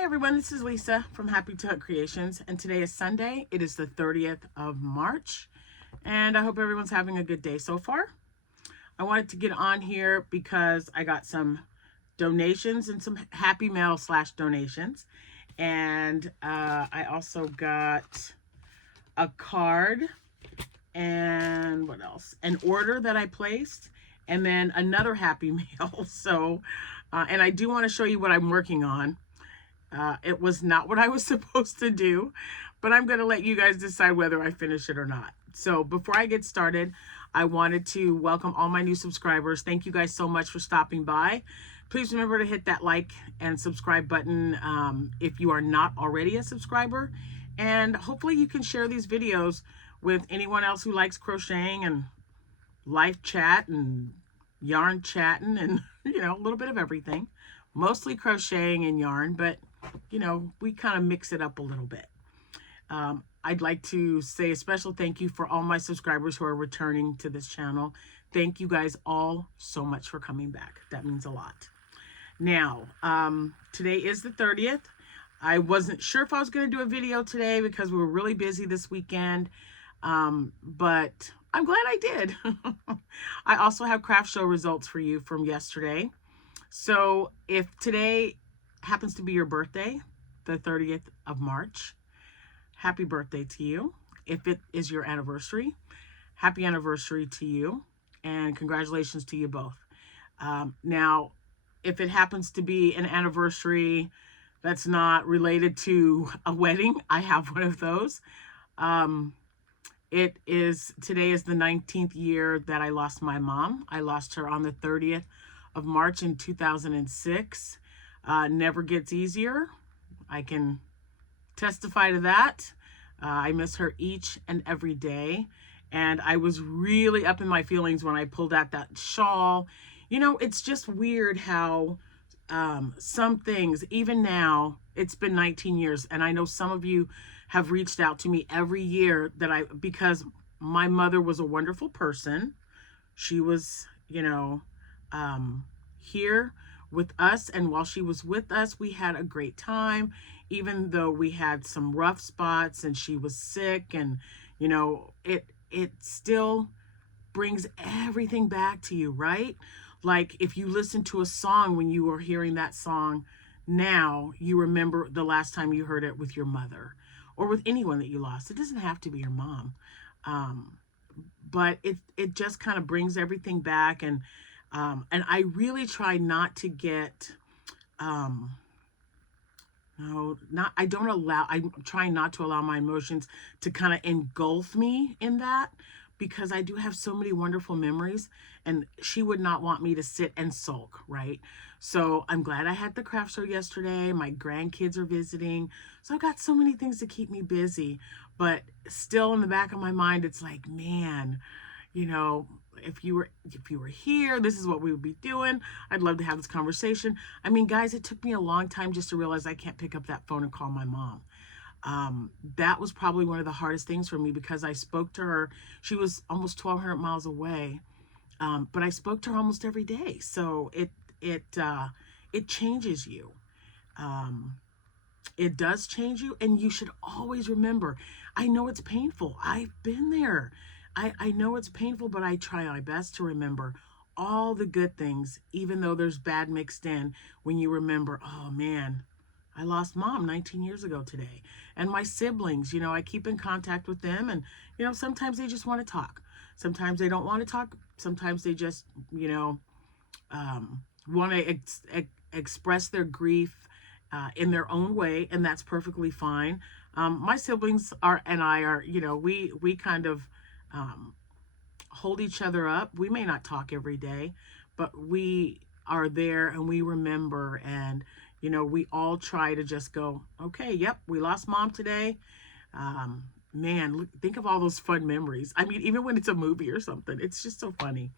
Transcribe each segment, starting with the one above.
Hi everyone, this is Lisa from Happytohook Creations, and today is Sunday. It is the 30th of March, and I hope everyone's having a good day so far. I wanted to get on here because I got some donations and some happy mail / donations, and I also got a card and what else? An order that I placed, and then another happy mail. So, and I do want to show you what I'm working on. It was not what I was supposed to do, but I'm going to let you guys decide whether I finish it or not. So before I get started, I wanted to welcome all my new subscribers. Thank you guys so much for stopping by. Please remember to hit that like and subscribe button if you are not already a subscriber. And hopefully you can share these videos with anyone else who likes crocheting and life chat and yarn chatting and, you know, a little bit of everything. Mostly crocheting and yarn, but you know, we kind of mix it up a little bit. I'd like to say a special thank you for all my subscribers who are returning to this channel. Thank you guys all so much for coming back. That means a lot. Now, today is the 30th. I wasn't sure if I was going to do a video today because we were really busy this weekend, but I'm glad I did. I also have craft show results for you from yesterday. So if today happens to be your birthday, the 30th of March, happy birthday to you. If it is your anniversary, happy anniversary to you, and congratulations to you both. Now, if it happens to be an anniversary that's not related to a wedding, I have one of those. Today is the 19th year that I lost my mom. I lost her on the 30th of March in 2006. Never gets easier. I can testify to that. I miss her each and every day. And I was really up in my feelings when I pulled out that shawl. You know, it's just weird how some things, even now, it's been 19 years. And I know some of you have reached out to me every year because my mother was a wonderful person. She was, you know, here with us, and while she was with us, we had a great time, even though we had some rough spots and she was sick, and you know, it still brings everything back to you, right? Like if you listen to a song when you were hearing that song now, you remember the last time you heard it with your mother or with anyone that you lost. It doesn't have to be your mom, but it just kind of brings everything back. And I really try not to get, I'm trying not to allow my emotions to kind of engulf me in that, because I do have so many wonderful memories, and she would not want me to sit and sulk, right? So I'm glad I had the craft show yesterday. My grandkids are visiting. So I've got so many things to keep me busy, but still in the back of my mind, it's like, man, you know, if you were here, this is what we would be doing. I'd love to have this conversation. I mean, guys, it took me a long time just to realize I can't pick up that phone and call my mom. That was probably one of the hardest things for me, because I spoke to her. She was almost 1,200 miles away, but I spoke to her almost every day. So it changes you. It does change you, and you should always remember, I know it's painful. I've been there. I know it's painful, but I try my best to remember all the good things, even though there's bad mixed in, when you remember, oh man, I lost mom 19 years ago today. And my siblings, you know, I keep in contact with them, and, you know, sometimes they just want to talk. Sometimes they don't want to talk. Sometimes they just, you know, want to express their grief in their own way, and that's perfectly fine. My siblings and I are, you know, we kind of hold each other up. We may not talk every day, but we are there and we remember, and you know, we all try to just go, okay, yep, we lost mom today. Man, think of all those fun memories. I mean, even when it's a movie or something, it's just so funny.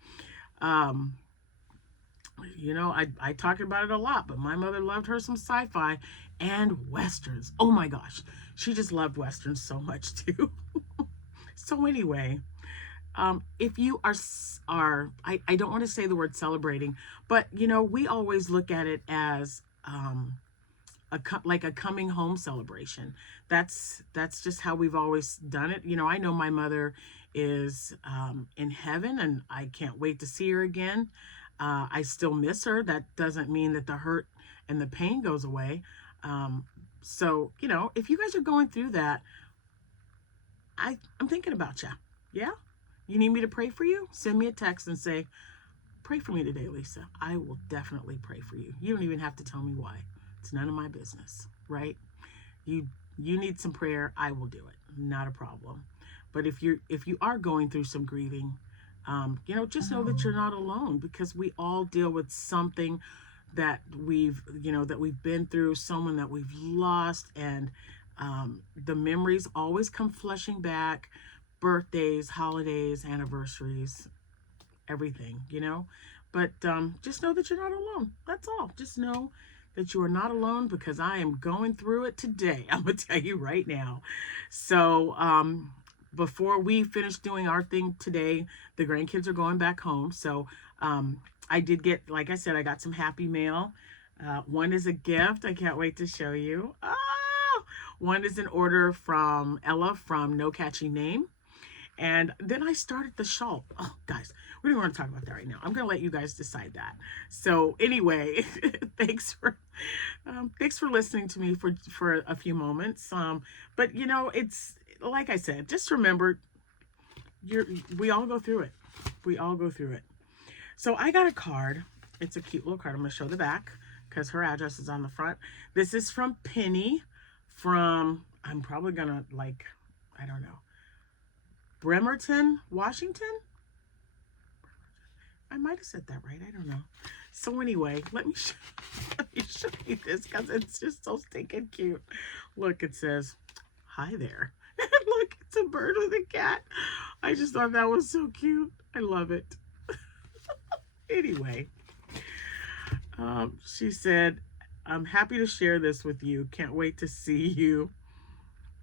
You know, I talk about it a lot, but my mother loved her some sci-fi and Westerns. Oh my gosh, she just loved Westerns so much too. So anyway, if you are I don't want to say the word celebrating, but you know, we always look at it as like a coming home celebration. That's just how we've always done it. You know, I know my mother is in heaven, and I can't wait to see her again. I still miss her. That doesn't mean that the hurt and the pain goes away. So, you know, if you guys are going through that, I'm thinking about you. Yeah? You need me to pray for you? Send me a text and say, pray for me today, Lisa. I will definitely pray for you. You don't even have to tell me why. It's none of my business, right? You need some prayer, I will do it. Not a problem. But if you are going through some grieving, you know, just know that you're not alone, because we all deal with something that we've been through, someone that we've lost, and the memories always come flushing back. Birthdays, holidays, anniversaries, everything, you know. But just know that you're not alone. That's all. Just know that you are not alone, because I am going through it today. I'm gonna tell you right now. So before we finish doing our thing today, the grandkids are going back home. So I did get, like I said, I got some happy mail. One is a gift. I can't wait to show you. Oh, one is an order from Ella from No Catchy Name. And then I started the shawl. Oh, guys, we don't want to talk about that right now. I'm going to let you guys decide that. So anyway, thanks for listening to me for a few moments. But you know, it's like I said, just remember, we all go through it. We all go through it. So I got a card. It's a cute little card. I'm going to show the back because her address is on the front. This is from Penny from, I'm probably going to, like, I don't know, Bremerton, Washington? I might have said that right. I don't know. So anyway, let me show you this because it's just so stinking cute. Look, it says, hi there. Look, it's a bird with a cat. I just thought that was so cute. I love it. Anyway, she said, I'm happy to share this with you. Can't wait to see you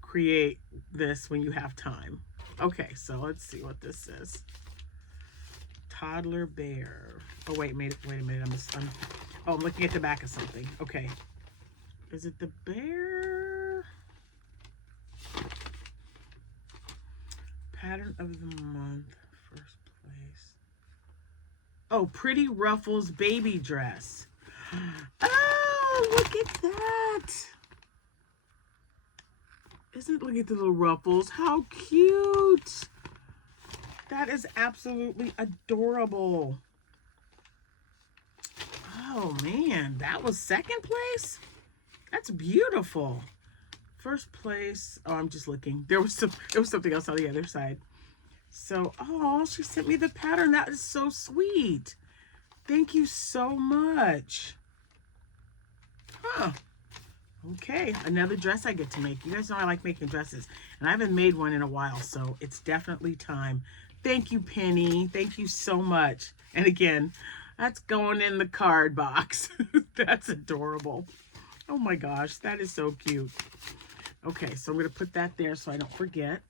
create this when you have time. Okay, so let's see what this says. Toddler bear. Oh, wait a minute. I'm looking at the back of something. Okay. Is it the bear? Pattern of the month. First place. Oh, Pretty Ruffles baby dress. Oh, look at that. Look at the little ruffles. How cute. That is absolutely adorable. Oh man, that was second place? That's beautiful. First place, oh, I'm just looking. There was something else on the other side. So, oh, she sent me the pattern. That is so sweet. Thank you so much. Huh. Okay, another dress I get to make. You guys know I like making dresses, and I haven't made one in a while, so it's definitely time. Thank you, Penny. Thank you so much. And again, that's going in the card box. That's adorable. Oh my gosh, that is so cute. Okay, so I'm going to put that there so I don't forget.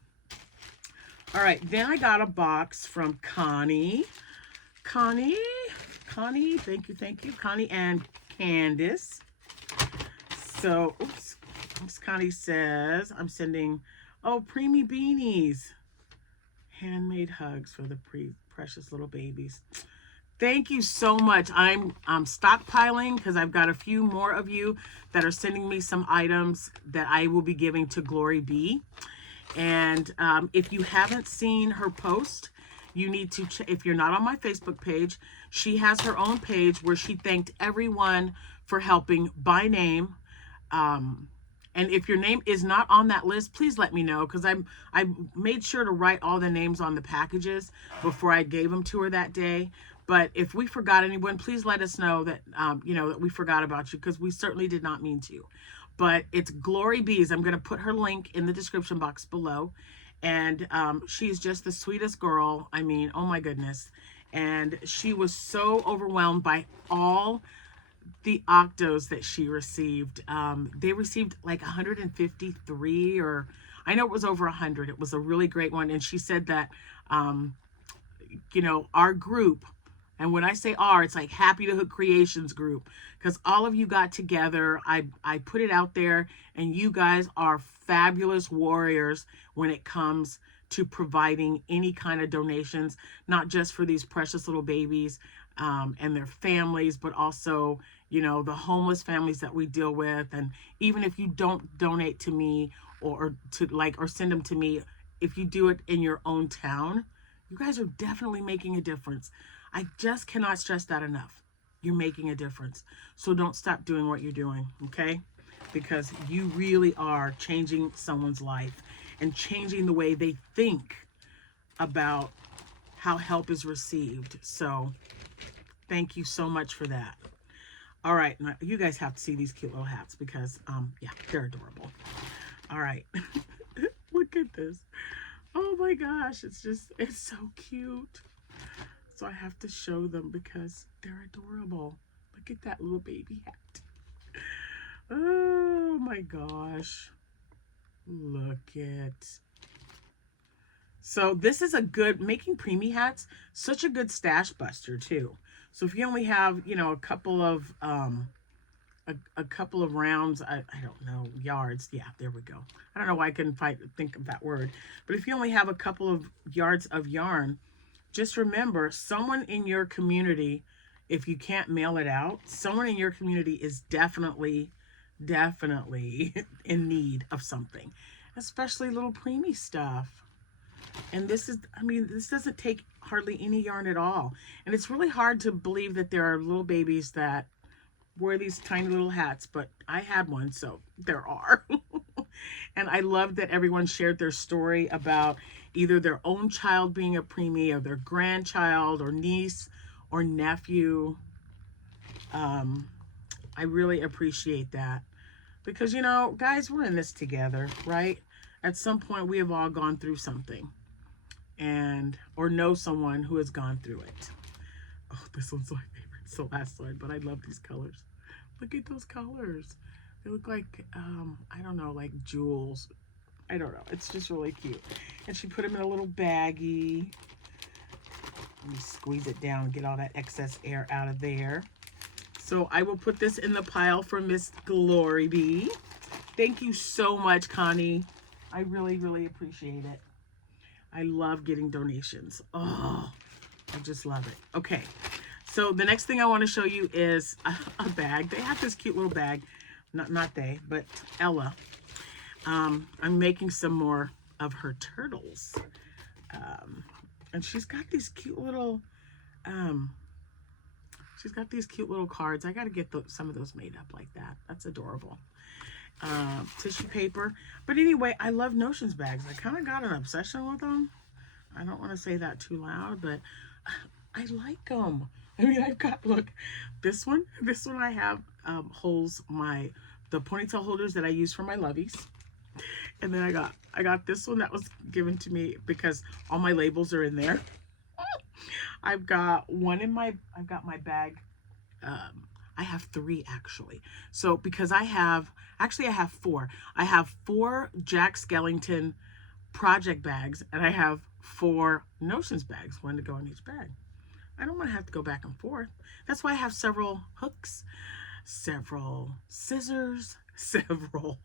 All right, then I got a box from Connie. Connie, thank you. Connie and Candace. So, oops, Connie says, I'm sending, preemie beanies. Handmade hugs for the precious little babies. Thank you so much. I'm stockpiling because I've got a few more of you that are sending me some items that I will be giving to Glory B. And if you haven't seen her post, you need to, if you're not on my Facebook page, she has her own page where she thanked everyone for helping by name. And if your name is not on that list, please let me know, because I made sure to write all the names on the packages before I gave them to her that day. But if we forgot anyone, please let us know that that we forgot about you, because we certainly did not mean to. But it's Glory Bees. I'm going to put her link in the description box below. And she's just the sweetest girl. I mean, oh my goodness. And she was so overwhelmed by all the octos that she received. They received like 153, or I know it was over 100. It was a really great one. And she said that, our group And when I say our, it's like Happytohook Creations Group, because all of you got together. I put it out there, and you guys are fabulous warriors when it comes to providing any kind of donations, not just for these precious little babies and their families, but also, you know, the homeless families that we deal with. And even if you don't donate to me or to or send them to me, if you do it in your own town, you guys are definitely making a difference. I just cannot stress that enough. You're making a difference. So don't stop doing what you're doing, okay? Because you really are changing someone's life and changing the way they think about how help is received. So thank you so much for that. All right, now you guys have to see these cute little hats because, yeah, they're adorable. All right, look at this. Oh my gosh, it's so cute. So I have to show them because they're adorable. Look at that little baby hat. Oh my gosh. Look at. So this is a good, making preemie hats, such a good stash buster too. So if you only have, you know, a couple of rounds, I don't know, yards. Yeah, there we go. I don't know why I couldn't think of that word. But if you only have a couple of yards of yarn, just remember, someone in your community, if you can't mail it out, someone in your community is definitely in need of something, especially little preemie stuff. And this is, I mean, this doesn't take hardly any yarn at all. And it's really hard to believe that there are little babies that wear these tiny little hats, but I had one, so there are. And I love that everyone shared their story about either their own child being a preemie or their grandchild or niece or nephew. I really appreciate that because, you know, guys, we're in this together, right? At some point, we have all gone through something or know someone who has gone through it. Oh, this one's my favorite. It's the last one, but I love these colors. Look at those colors. They look like, I don't know, like jewels. I don't know. It's just really cute. And she put them in a little baggie. Let me squeeze it down and get all that excess air out of there. So I will put this in the pile for Miss Glory Bee. Thank you so much, Connie. I really, really appreciate it. I love getting donations. Oh, I just love it. Okay. So the next thing I want to show you is a bag. They have this cute little bag. Not they, but Ella. I'm making some more of her turtles. And she's got these cute little, cards. I got to get some of those made up like that. That's adorable. Tissue paper. But anyway, I love Notions bags. I kind of got an obsession with them. I don't want to say that too loud, but I like them. I mean, I've got, look, this one I have holds the ponytail holders that I use for my lovies. And then I got this one that was given to me because all my labels are in there. I've got my bag. I have 3 actually. So because I have 4. I have 4 Jack Skellington project bags and I have 4 Notions bags, 1 to go in each bag. I don't want to have to go back and forth. That's why I have several hooks, several scissors, several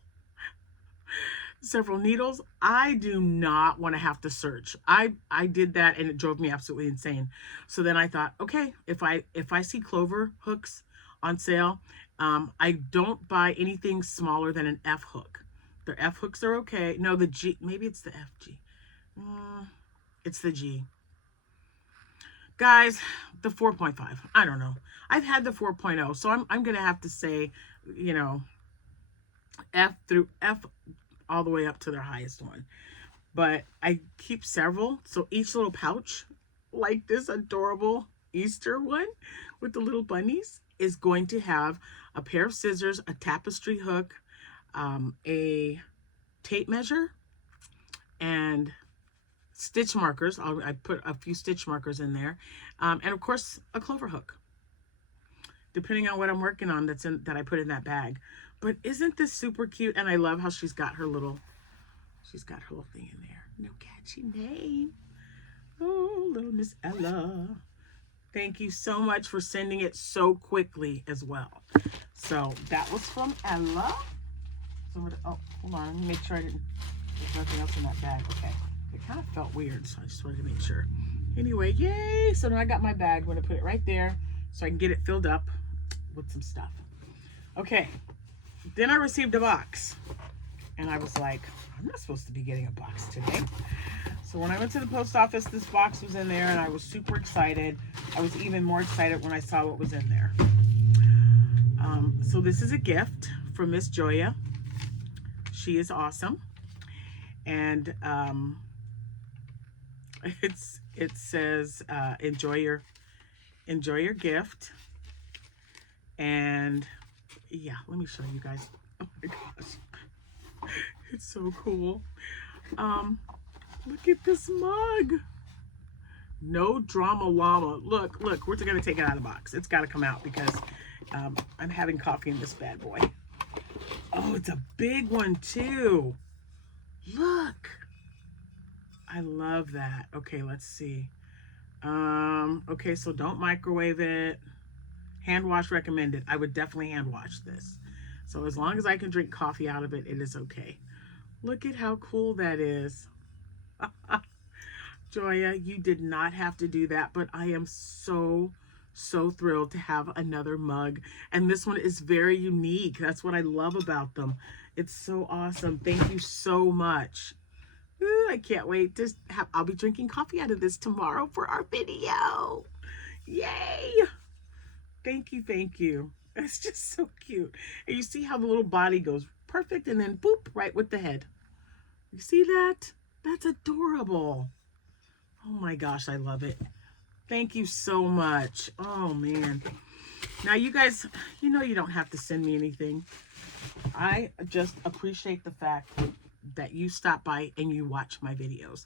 needles. I do not want to have to search. I did that and it drove me absolutely insane. So then I thought, okay, if I see clover hooks on sale, I don't buy anything smaller than an F hook. The F hooks are okay. No, the G, maybe it's the FG. It's the G. Guys, the 4.5, I don't know. I've had the 4.0, so I'm going to have to say, you know, F all the way up to their highest one. But I keep several, so each little pouch, like this adorable Easter one with the little bunnies, is going to have a pair of scissors, a tapestry hook, a tape measure, and stitch markers. I put a few stitch markers in there, and of course a clover hook, depending on what I'm working on that I put in that bag. But isn't this super cute? And I love how she's got her little thing in there. No catchy name. Oh, little Miss Ella. Thank you so much for sending it so quickly as well. So that was from Ella. So, oh, hold on. Let me make sure there's nothing else in that bag. Okay. It kind of felt weird, so I just wanted to make sure. Anyway, yay. So now I got my bag. I'm going to put it right there so I can get it filled up with some stuff. Okay. Then I received a box. And I was like, I'm not supposed to be getting a box today. So when I went to the post office, this box was in there and I was super excited. I was even more excited when I saw what was in there. So this is a gift from Miss Joya. She is awesome. And it says enjoy your gift. And yeah, let me show you guys. Oh my gosh. It's so cool. Look at this mug. No drama llama. Look, we're gonna take it out of the box. It's gotta come out because I'm having coffee in this bad boy. Oh, it's a big one too. Look. I love that. Okay, let's see. Okay, so don't microwave it. Hand wash recommended. I would definitely hand wash this. So as long as I can drink coffee out of it, it is okay. Look at how cool that is. Joya, you did not have to do that, but I am so thrilled to have another mug. And this one is very unique. That's what I love about them. It's so awesome. Thank you so much. Ooh, I can't wait to have, I'll be drinking coffee out of this tomorrow for our video. Yay! Thank you, thank you. It's just so cute. And you see how the little body goes perfect and then boop, right with the head. You see that? That's adorable. Oh my gosh, I love it. Thank you so much. Oh man. Now you guys, you know you don't have to send me anything. I just appreciate the fact that you stop by and you watch my videos.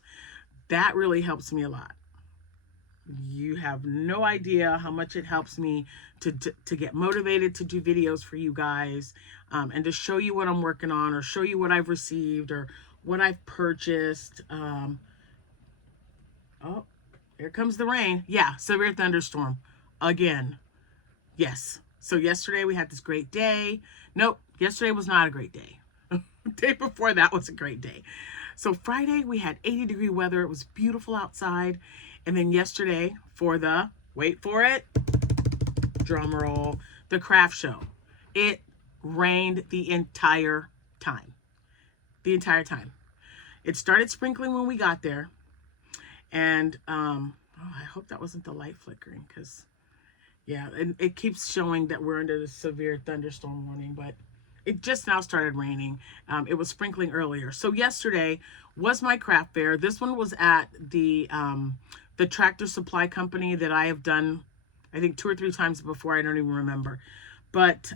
That really helps me a lot. You have no idea how much it helps me to get motivated to do videos for you guys, and to show you what I'm working on, or show you what I've received or what I've purchased. Oh, here comes the rain. Yeah, severe thunderstorm again. Yes. So yesterday we had this great day. Nope, yesterday was not a great day. The day before that was a great day. So Friday we had 80-degree weather. It was beautiful outside. And then yesterday for the, wait for it, drum roll, the craft show. It rained the entire time. The entire time. It started sprinkling when we got there. And oh, I hope that wasn't the light flickering, because yeah, and it keeps showing that we're under the severe thunderstorm warning, but it just now started raining. It was sprinkling earlier. So yesterday was my craft fair. This one was at the Tractor Supply Company that I have done, I think 2 or 3 times before. I don't even remember. But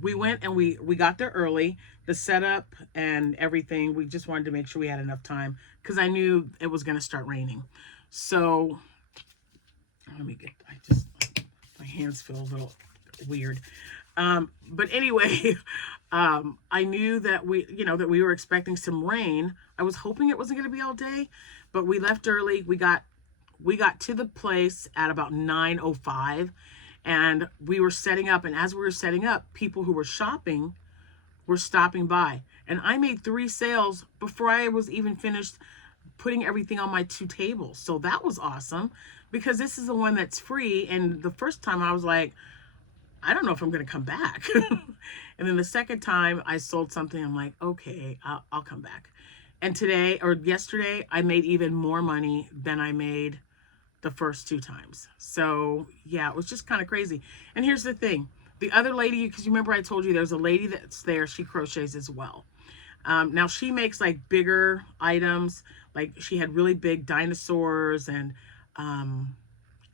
we went and we got there early. The setup and everything, we just wanted to make sure we had enough time because I knew it was going to start raining. So let me get, my hands feel a little weird. But anyway, I knew that that we were expecting some rain. I was hoping it wasn't going to be all day, but we left early. We got to the place at about 9:05, and we were setting up. And as we were setting up, people who were shopping were stopping by. And I made 3 sales before I was even finished putting everything on my 2 tables. So that was awesome, because this is the one that's free. And the first time I was like, I don't know if I'm going to come back. And then the second time I sold something, I'm like, okay, I'll come back. And today, or yesterday, I made even more money than I made the first 2 times. So yeah, it was just kind of crazy. And here's the thing. The other lady, because you remember I told you there's a lady that's there, she crochets as well. Now she makes like bigger items. Like she had really big dinosaurs and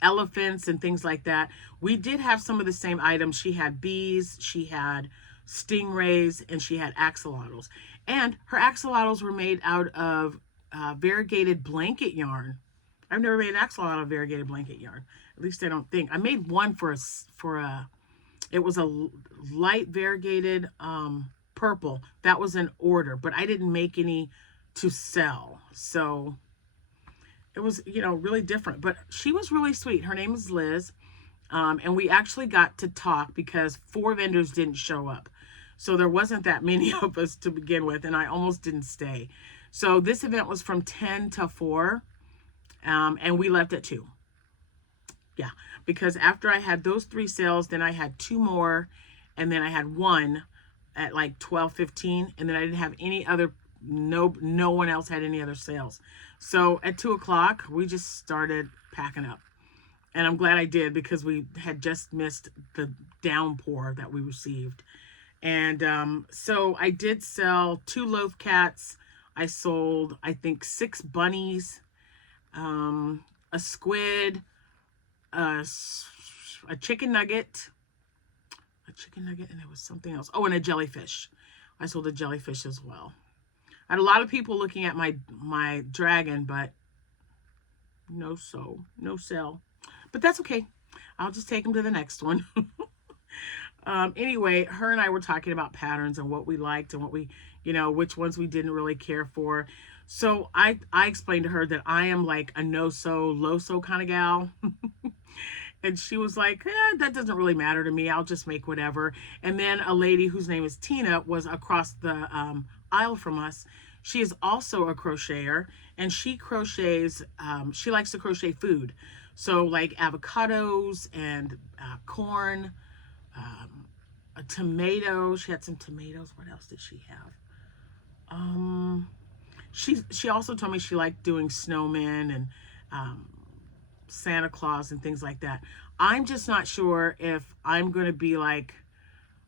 elephants and things like that. We did have some of the same items. She had bees, she had stingrays, and she had axolotls. And her axolotls were made out of variegated blanket yarn. I've never made an axolotl out of variegated blanket yarn. At least I don't think. I made one it was a light variegated purple. That was an order, but I didn't make any to sell. So it was, you know, really different. But she was really sweet. Her name is Liz. And we actually got to talk because 4 vendors didn't show up. So there wasn't that many of us to begin with, and I almost didn't stay. So this event was from 10 to 4, and we left at 2. Yeah, because after I had those 3 sales, then I had 2 more, and then I had 1 at like 12:15, and then I didn't have any other, no one else had any other sales. So at 2 o'clock, we just started packing up. And I'm glad I did, because we had just missed the downpour that we received. And so I did sell 2 loaf cats. I sold, I think, 6 bunnies, a squid, a chicken nugget, and there was something else. Oh, and a jellyfish. I sold a jellyfish as well. I had a lot of people looking at my dragon, but no sell. But that's okay. I'll just take them to the next one. Anyway, her and I were talking about patterns and what we liked and what we, you know, which ones we didn't really care for. So I explained to her that I am like a no-sew, low-sew kind of gal. And she was like, that doesn't really matter to me. I'll just make whatever. And then a lady whose name is Tina was across the aisle from us. She is also a crocheter, and she crochets, she likes to crochet food. So like avocados and corn, a tomato. She had some tomatoes. What else did she have? She also told me she liked doing snowmen and Santa Claus and things like that. I'm just not sure if I'm going to be like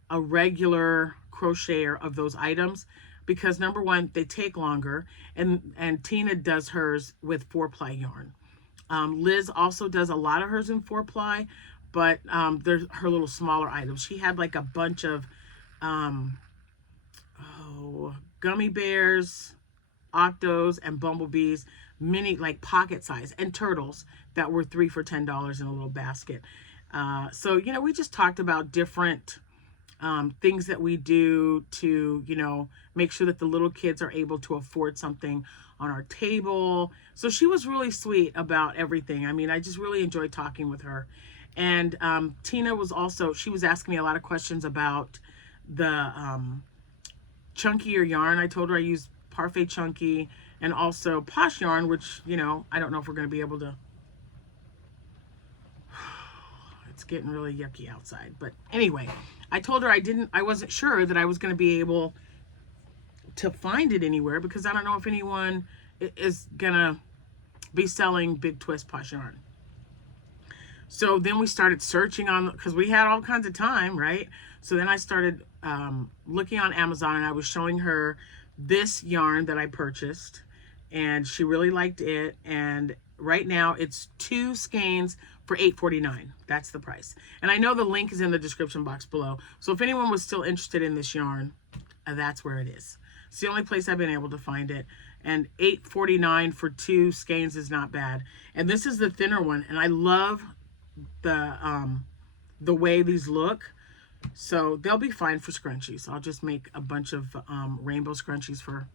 a regular crocheter of those items, because number one, they take longer, and Tina does hers with 4-ply yarn. Liz also does a lot of hers in 4-ply, but there's her little smaller items. She had like a bunch of gummy bears, octos, and bumblebees, mini like pocket size, and turtles that were 3 for $10 in a little basket. So, you know, we just talked about different things that we do to, you know, make sure that the little kids are able to afford something on our table. So she was really sweet about everything. I mean, I just really enjoyed talking with her. And Tina was also, she was asking me a lot of questions about the chunkier yarn. I told her I use Parfait Chunky and also Posh yarn, which, you know, I don't know if we're going to be able to. It's getting really yucky outside. But anyway, I told her I wasn't sure that I was going to be able to find it anywhere, because I don't know if anyone is going to be selling Big Twist Posh yarn. So then we started searching on, because we had all kinds of time, right? So then I started looking on Amazon, and I was showing her this yarn that I purchased, and she really liked it. And right now it's 2 skeins for $8.49. That's the price. And I know the link is in the description box below. So if anyone was still interested in this yarn, that's where it is. It's the only place I've been able to find it. And $8.49 for 2 skeins is not bad. And this is the thinner one, and I love the way these look. So they'll be fine for scrunchies. I'll just make a bunch of rainbow scrunchies for,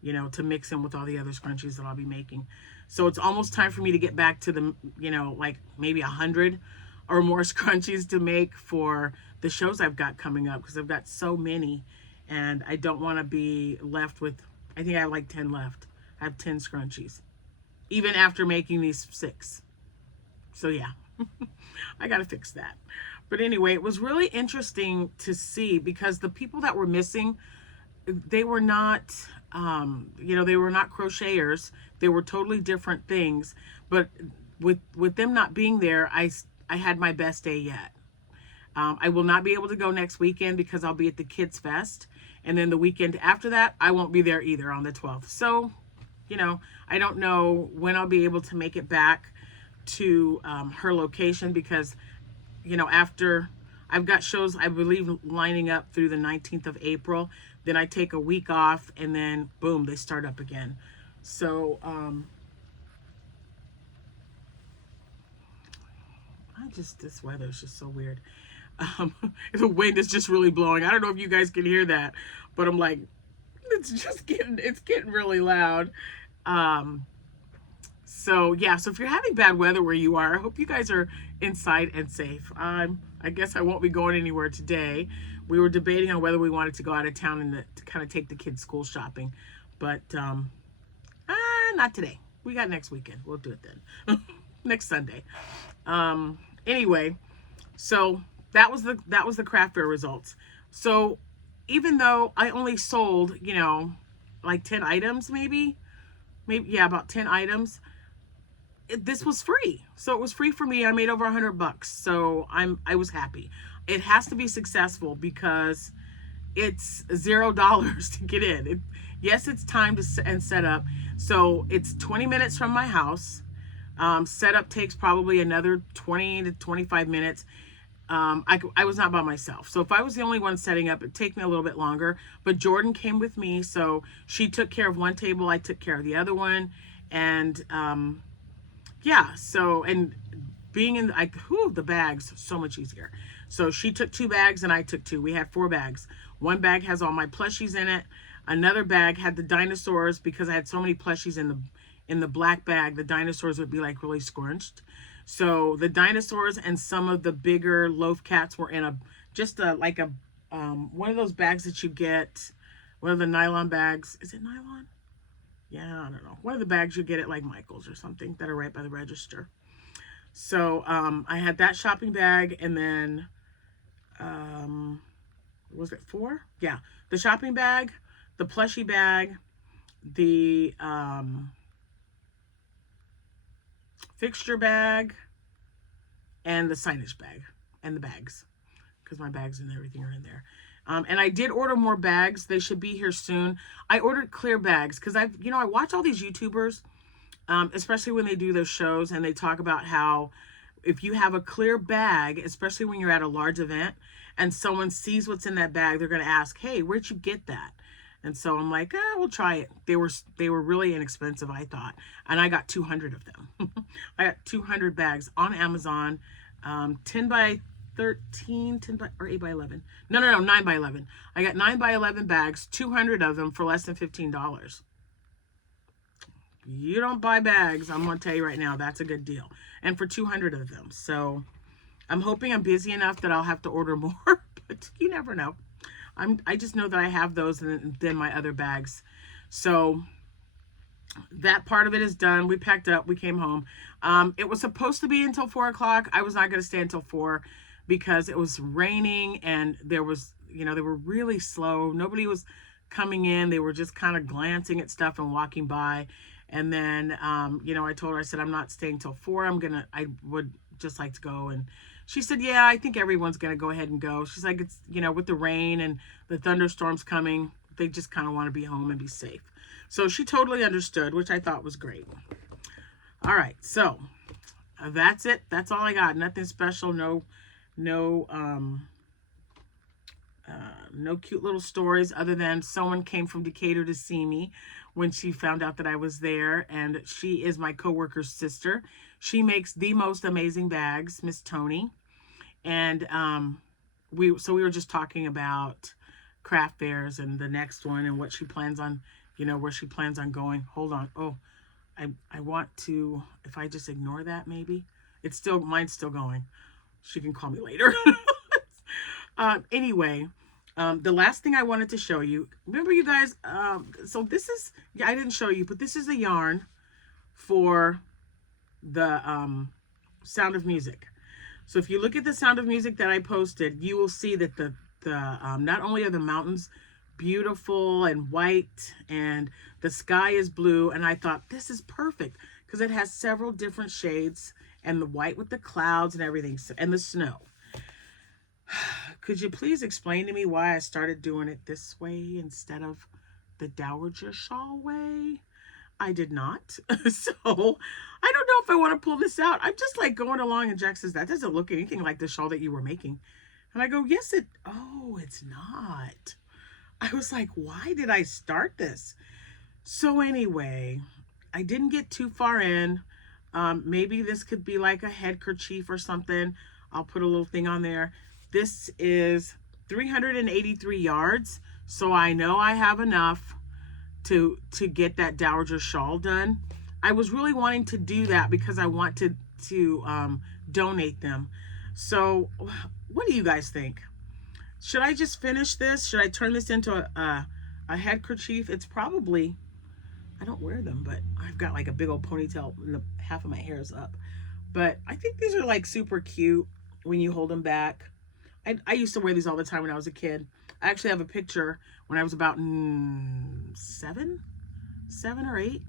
you know, to mix in with all the other scrunchies that I'll be making. So it's almost time for me to get back to the, you know, like maybe 100 or more scrunchies to make for the shows I've got coming up, because I've got so many, and I don't want to be left with, I think I have like 10 left. I have 10 scrunchies, even after making these 6. So yeah, I got to fix that. But anyway, it was really interesting to see, because the people that were missing, they were not, you know, they were not crocheters. They were totally different things. But with them not being there, I had my best day yet. I will not be able to go next weekend because I'll be at the Kids Fest. And then the weekend after that, I won't be there either on the 12th. So, you know, I don't know when I'll be able to make it back to her location, because, you know, after I've got shows, I believe, lining up through the 19th of April. Then I take a week off, and then boom, they start up again. So this weather is just so weird. The wind is just really blowing. I don't know if you guys can hear that, but I'm like, it's getting really loud. So yeah, so if you're having bad weather where you are, I hope you guys are inside and safe. I guess I won't be going anywhere today. We were debating on whether we wanted to go out of town and to kind of take the kids school shopping, but not today. We got next weekend. We'll do it then. Next Sunday. Anyway, so that was the craft fair results. So even though I only sold, like 10 items, maybe yeah, about 10 items, this was free. So it was free for me. I made over $100. So I was happy. It has to be successful because it's $0 to get in. Yes, it's time to set up. So it's 20 minutes from my house. Setup takes probably another 20 to 25 minutes. I was not by myself. So if I was the only one setting up, it'd take me a little bit longer. But Jordan came with me. So she took care of one table. I took care of the other one. And yeah, so, and being in the bags, so much easier. So she took 2 bags and I took 2. We had 4 bags. One bag has all my plushies in it. Another bag had the dinosaurs because I had so many plushies in the black bag. The dinosaurs would be like really scrunched. So the dinosaurs and some of the bigger loaf cats were in one of those bags that you get, one of the nylon bags. Is it nylon? Yeah, I don't know. One of the bags you get at like Michael's or something that are right by the register. So I had that shopping bag, and then was it 4? Yeah, the shopping bag, the plushie bag, the fixture bag, and the signage bag, and the bags, because my bags and everything are in there. And I did order more bags. They should be here soon. I ordered clear bags because I watch all these YouTubers, especially when they do those shows and they talk about how if you have a clear bag, especially when you're at a large event and someone sees what's in that bag, they're going to ask, hey, where'd you get that? And so I'm like, we'll try it. They were really inexpensive, I thought. And I got 200 of them. I got 200 bags on Amazon, 10 by 13, 10 by, or 8 by 11. No, 9 by 11. I got 9 by 11 bags, 200 of them for less than $15. You don't buy bags, I'm going to tell you right now, that's a good deal. And for 200 of them. So I'm hoping I'm busy enough that I'll have to order more, but you never know. I just know that I have those and then my other bags. So that part of it is done. We packed up, we came home. It was supposed to be until 4 o'clock. I was not going to stay until 4 because it was raining and there was, they were really slow. Nobody was coming in. They were just kind of glancing at stuff and walking by. And then, I told her, I said, I'm not staying till 4. I would just like to go. And she said, yeah, I think everyone's going to go ahead and go. She's like, it's, with the rain and the thunderstorms coming, they just kind of want to be home and be safe. So she totally understood, which I thought was great. All right. So that's it. That's all I got. Nothing special. No cute little stories other than someone came from Decatur to see me when she found out that I was there, and she is my coworker's sister. She makes the most amazing bags, Miss Tony. And we were just talking about craft fairs and the next one and what she plans on, where she plans on going. Hold on. Oh, I want to, if I just ignore that, maybe mine's still going. She can call me later. Anyway, the last thing I wanted to show you, remember you guys, so this is, I didn't show you, but this is a yarn for the Sound of Music. So if you look at the Sound of Music that I posted, you will see that the not only are the mountains beautiful and white and the sky is blue, and I thought this is perfect because it has several different shades and the white with the clouds and everything and the snow. Could you please explain to me why I started doing it this way instead of the Dowager Shawl way? I did not. So I don't know if I want to pull this out. I'm just like going along and Jack says, that doesn't look anything like the shawl that you were making. And I go, yes, it's not. I was like, why did I start this? So anyway, I didn't get too far in. Maybe this could be like a head kerchief or something. I'll put a little thing on there. This is 383 yards. So I know I have enough to get that Dowager shawl done. I was really wanting to do that because I want to donate them. So what do you guys think? Should I just finish this? Should I turn this into a head kerchief? It's probably, I don't wear them, but I've got like a big old ponytail and half of my hair is up. But I think these are like super cute when you hold them back. I used to wear these all the time when I was a kid. I actually have a picture when I was about seven or eight,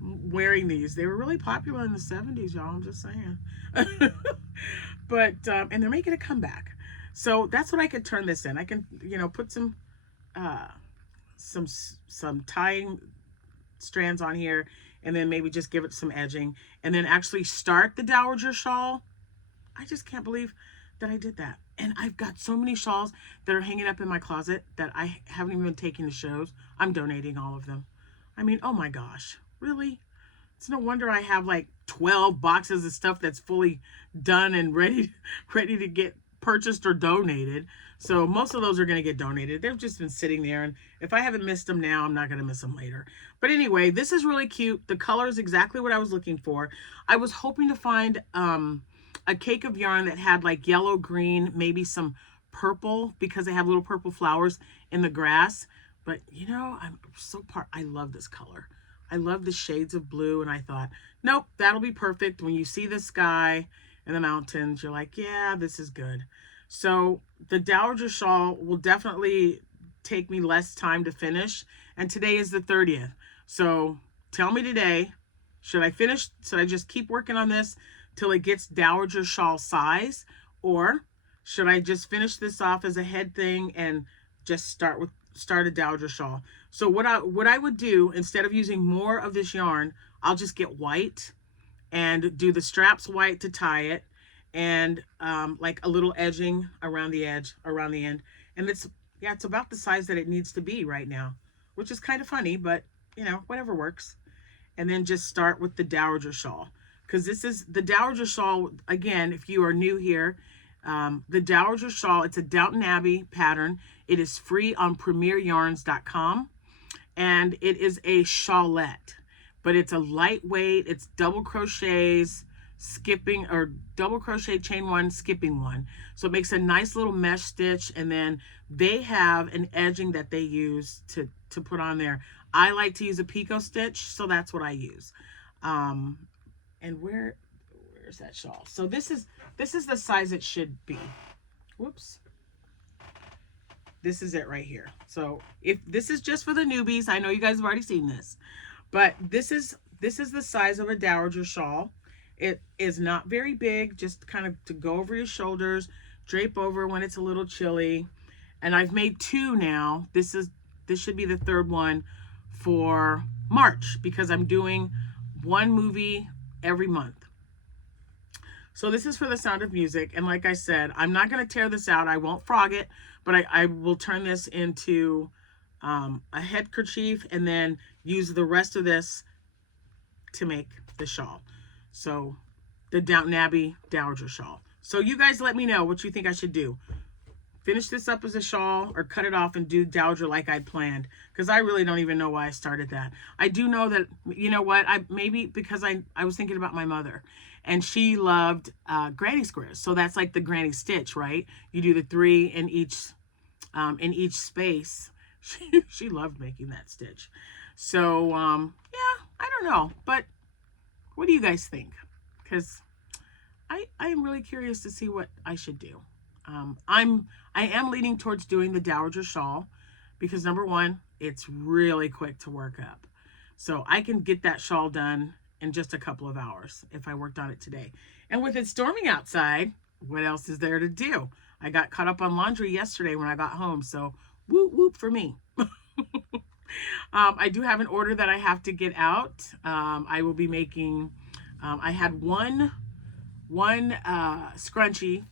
wearing these. They were really popular in the 70s, y'all. I'm just saying. But and they're making a comeback. So that's what I could turn this in. I can, you know, put some tying strands on here, and then maybe just give it some edging, and then actually start the dowager shawl. I just can't believe that I did that. And I've got so many shawls that are hanging up in my closet that I haven't even been taking to shows. I'm donating all of them. I mean, oh my gosh, really? It's no wonder I have like 12 boxes of stuff that's fully done and ready to get purchased or donated. So most of those are going to get donated. They've just been sitting there, and if I haven't missed them now, I'm not going to miss them later. But anyway, this is really cute. The color is exactly what I was looking for. I was hoping to find a cake of yarn that had like yellow, green, maybe some purple, because they have little purple flowers in the grass. But you know, I love this color. I love the shades of blue, and I thought, nope, that'll be perfect. When you see the sky and the mountains, you're like, yeah, this is good. So the dowager shawl will definitely take me less time to finish, and today is the 30th. So tell me today, should I just keep working on this till it gets dowager shawl size, or should I just finish this off as a head thing and just start a dowager shawl? So what I would do, instead of using more of this yarn, I'll just get white and do the straps white to tie it, and like a little edging around the end, and it's about the size that it needs to be right now, which is kind of funny, but you know, whatever works. And then just start with the dowager shawl, because this is the dowager shawl. Again, if you are new here, the dowager shawl, it's a Downton Abbey pattern. It is free on premieryarns.com, and it is a shawlette, but it's a lightweight. It's double crochets, skipping, or double crochet, chain one, skipping one. So it makes a nice little mesh stitch, and then they have an edging that they use to put on there. I like to use a picot stitch, so that's what I use. And where's that shawl? So this is the size it should be. Whoops. This is it right here. So if this is just for the newbies, I know you guys have already seen this, but this is the size of a dowager shawl. It is not very big, just kind of to go over your shoulders, drape over when it's a little chilly. And I've made two now. This should be the third one for March, because I'm doing one movie every month. So this is for The Sound of Music. And like I said, I'm not going to tear this out. I won't frog it, but I will turn this into a head kerchief, and then use the rest of this to make the shawl. So the Downton Abbey dowager shawl. So you guys let me know what you think I should do. Finish this up as a shawl, or cut it off and do dowager like I'd planned, because I really don't even know why I started that. I do know that, you know what, maybe because I was thinking about my mother, and she loved granny squares. So that's like the granny stitch, right? You do the 3 in each space. She loved making that stitch. So yeah, I don't know, but what do you guys think? Because I am really curious to see what I should do. I am leaning towards doing the dowager shawl, because number one, it's really quick to work up. So I can get that shawl done in just a couple of hours if I worked on it today. And with it storming outside, what else is there to do? I got caught up on laundry yesterday when I got home, so whoop whoop for me. I do have an order that I have to get out. I will be making, I had one scrunchie,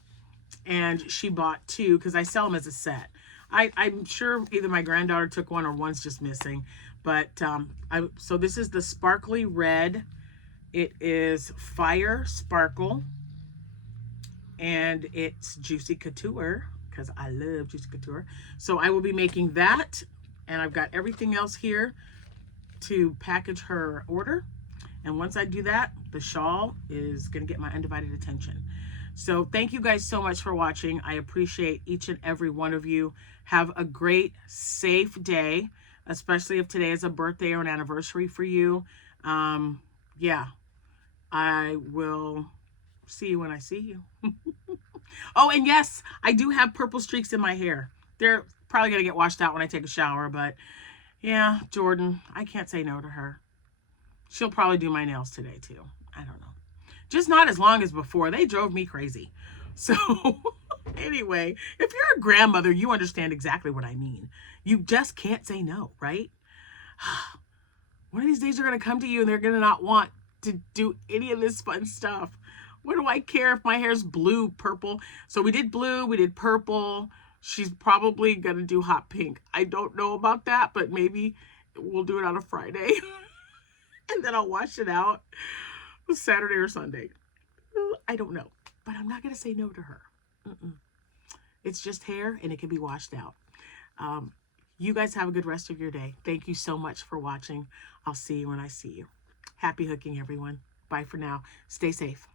and she bought 2, because I sell them as a set. I'm sure either my granddaughter took one or one's just missing. But so this is the sparkly red. It is Fire Sparkle, and it's Juicy Couture, because I love Juicy Couture. So I will be making that, and I've got everything else here to package her order. And once I do that, the shawl is going to get my undivided attention. So thank you guys so much for watching. I appreciate each and every one of you. Have a great, safe day, especially if today is a birthday or an anniversary for you. Yeah, I will see you when I see you. Oh, and yes, I do have purple streaks in my hair. They're probably going to get washed out when I take a shower, but yeah, Jordan, I can't say no to her. She'll probably do my nails today too. I don't know. Just not as long as before. They drove me crazy. So anyway, if you're a grandmother, you understand exactly what I mean. You just can't say no, right? One of these days they're going to come to you and they're going to not want to do any of this fun stuff. What do I care if my hair's blue, purple? So we did blue, we did purple. She's probably going to do hot pink. I don't know about that, but maybe we'll do it on a Friday. And then I'll wash it out Saturday or Sunday. I don't know, but I'm not going to say no to her. It's just hair and it can be washed out. You guys have a good rest of your day. Thank you so much for watching. I'll see you when I see you. Happy hooking, everyone. Bye for now. Stay safe.